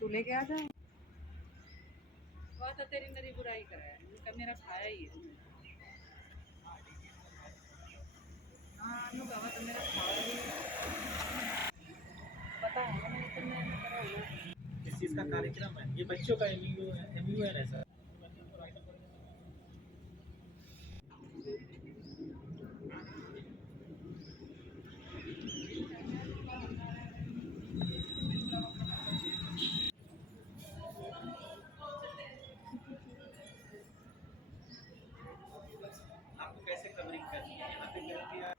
तू लेके आ जाए। वह तो तेरी मेरी बुराई कराया, उनका मेरा खाया ही है। हाँ अनु का तो मेरा खाया ही है। पता है ना इतने में करा हुआ। किस चीज़ का कार्यक्रम है ये? बच्चों का एमयू है ऐसा। आपको कैसे कवरिंग करनी है? यहाँ पे करती है।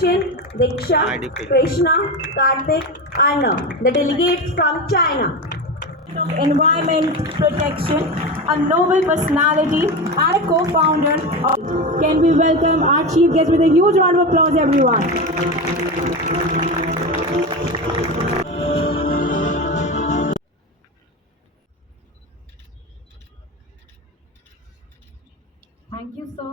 Chin, Diksha, Krishna, Karthik, Arnav, the delegates from China. Environment protection, a noble personality and a co-founder of. Can we welcome our chief guest with a huge round of applause, everyone? Thank you, sir.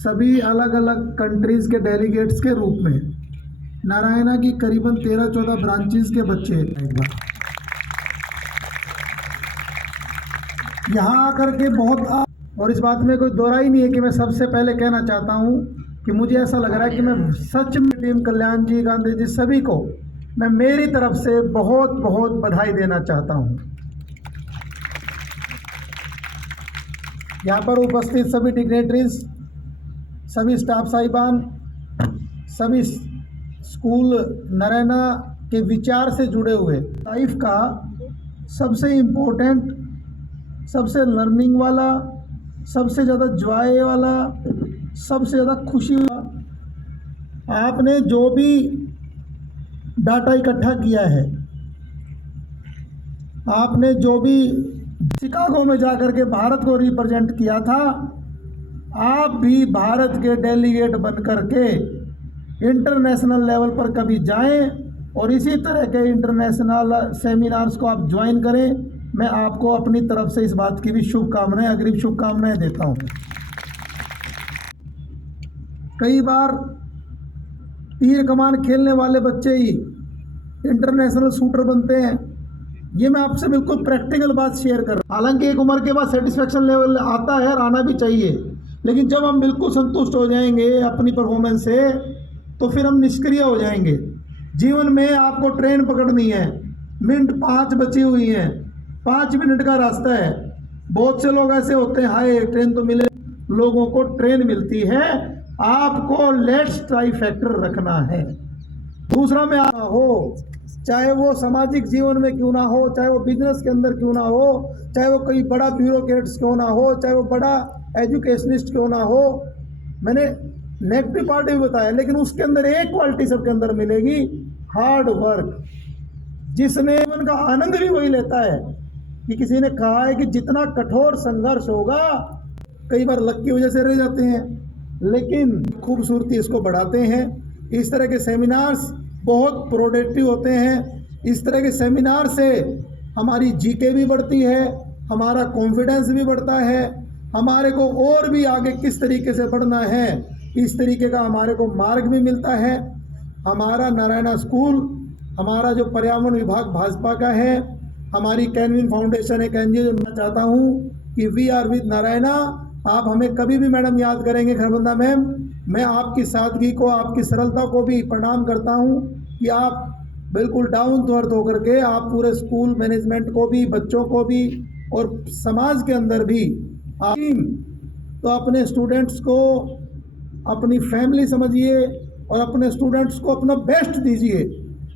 सभी अलग अलग countries के delegates के रूप में नारायणा की करीबन 13-14 branches के बच्चे यहाँ आकर के बहुत और इस बात में कोई दोहराई नहीं है कि मैं सबसे पहले कहना चाहता हूँ कि मुझे ऐसा लग रहा है कि मैं सच में टीम कल्याण जी, गांधी जी, सभी को मैं मेरी तरफ से बहुत बहुत बधाई देना चाहता हूँ। यहाँ पर उपस्थित सभी डिग्नेटरीज, सभी स्टाफ साहिबान, सभी स्कूल नारायणा के विचार से जुड़े हुए, लाइफ का सबसे इम्पोर्टेंट, सबसे लर्निंग वाला, सबसे ज़्यादा जॉय वाला, सबसे ज़्यादा खुशी वाला, आपने जो भी डाटा इकट्ठा किया है, आपने जो भी शिकागो में जाकर के भारत को रिप्रेजेंट किया था, आप भी भारत के डेलीगेट बनकर के इंटरनेशनल लेवल पर कभी जाएं और इसी तरह के इंटरनेशनल सेमिनार्स को आप ज्वाइन करें। मैं आपको अपनी तरफ से इस बात की भी शुभकामनाएं, अग्रिम शुभकामनाएं देता हूं। कई बार तीर कमान खेलने वाले बच्चे ही इंटरनेशनल शूटर बनते हैं, ये मैं आपसे बिल्कुल प्रैक्टिकल बात शेयर कर रहा हूँ। हालांकि एक उम्र के बाद सेटिस्फेक्शन लेवल आता है और आना भी चाहिए, लेकिन जब हम बिल्कुल संतुष्ट हो जाएंगे अपनी परफॉर्मेंस से तो फिर हम निष्क्रिय हो जाएंगे। जीवन में आपको ट्रेन पकड़नी है, मिनट 5 बची हुई हैं, 5 मिनट का रास्ता है। बहुत से लोग ऐसे होते हैं, हाय ट्रेन तो मिले, लोगों को ट्रेन मिलती है, आपको लेट्स ट्राई फैक्टर रखना है। दूसरा में हो, चाहे वो सामाजिक जीवन में क्यों ना हो, चाहे वो बिजनेस के अंदर क्यों ना हो, चाहे वो कोई बड़ा ब्यूरोक्रेट्स क्यों ना हो, चाहे वो बड़ा एजुकेशनिस्ट क्यों ना हो, मैंने नेगेटिव पार्ट भी बताया, लेकिन उसके अंदर एक क्वालिटी सबके अंदर मिलेगी, हार्ड वर्क। जिसने जीवन का आनंद भी वही लेता है कि किसी ने कहा है कि जितना कठोर संघर्ष होगा, कई बार लक की वजह से रह जाते हैं, लेकिन खूबसूरती इसको बढ़ाते हैं। इस तरह के सेमिनार्स बहुत प्रोडक्टिव होते हैं। इस तरह के सेमिनार से हमारी जीके भी बढ़ती है, हमारा कॉन्फिडेंस भी बढ़ता है, हमारे को और भी आगे किस तरीके से बढ़ना है इस तरीके का हमारे को मार्ग भी मिलता है। हमारा नारायणा स्कूल, हमारा जो पर्यावरण विभाग भाजपा का है, हमारी कैनविन फाउंडेशन एक एनजीओ, जो मैं चाहता हूँ कि वी आर विद नारायणा। आप हमें कभी भी मैडम याद करेंगे, खरबंदा मैम, मैं आपकी सादगी को, आपकी सरलता को भी प्रणाम करता हूँ कि आप बिल्कुल डाउन टू अर्थ होकर के आप पूरे स्कूल मैनेजमेंट को भी, बच्चों को भी और समाज के अंदर भी तो अपने स्टूडेंट्स को अपनी फैमिली समझिए और अपने स्टूडेंट्स को अपना बेस्ट दीजिए।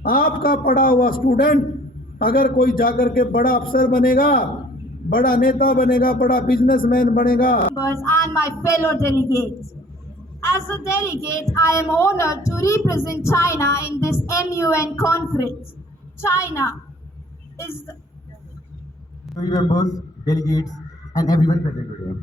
आपका पढ़ा हुआ स्टूडेंट अगर कोई जाकर के बड़ा अफसर बनेगा, बड़ा नेता बनेगा, बड़ा बिजनेसमैन बनेगा। And my fellow delegates, As a delegate, I am honored to represent China in this MUN conference. China is the members, delegates, and everyone present today.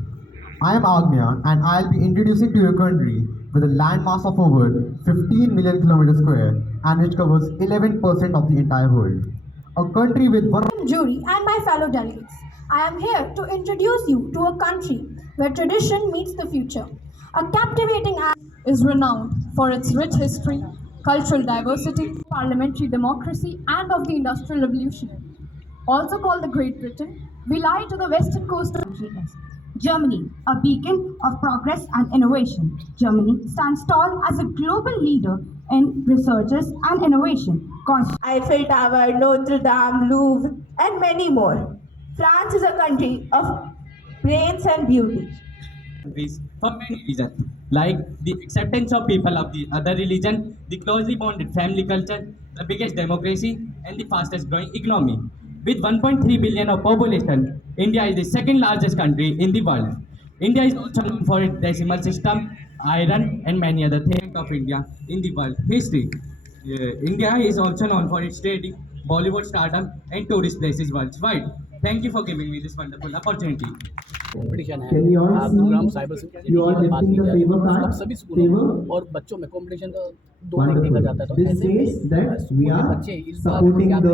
I am Agnya, and I'll be introducing to your country with a landmass of over 15 million kilometers square and which covers 11% of the entire world. A country with one jury and my fellow delegates. I am here to introduce you to a country where tradition meets the future. A captivating is renowned for its rich history, cultural diversity, parliamentary democracy, and of the Industrial Revolution. Also called the Great Britain, we lie to the western coast of Germany, a beacon of progress and innovation. Germany stands tall as a global leader in researches and innovation. Eiffel Tower, Notre Dame, Louvre, and many more. France is a country of brains and beauty. Countries for many reasons, like the acceptance of people of the other religion, the closely bonded family culture, the biggest democracy, and the fastest growing economy. With 1.3 billion of population, India is the second largest country in the world. India is also known for its decimal system, iron, and many other things of India in the world history. India is also known for its trading, Bollywood stardom, and tourist places worldwide. Thank you for giving me this wonderful opportunity. Competition है Can you all see programme cyber security you all की बात lifting की the जाए favor तो card? लगभग सभी स्कूलों में Favor? और बच्चों में कंपटीशन का दो देखा Wonderful. जाता है तो This ऐसे में says that स्कूल we के are बच्चे इस बार supporting क्या the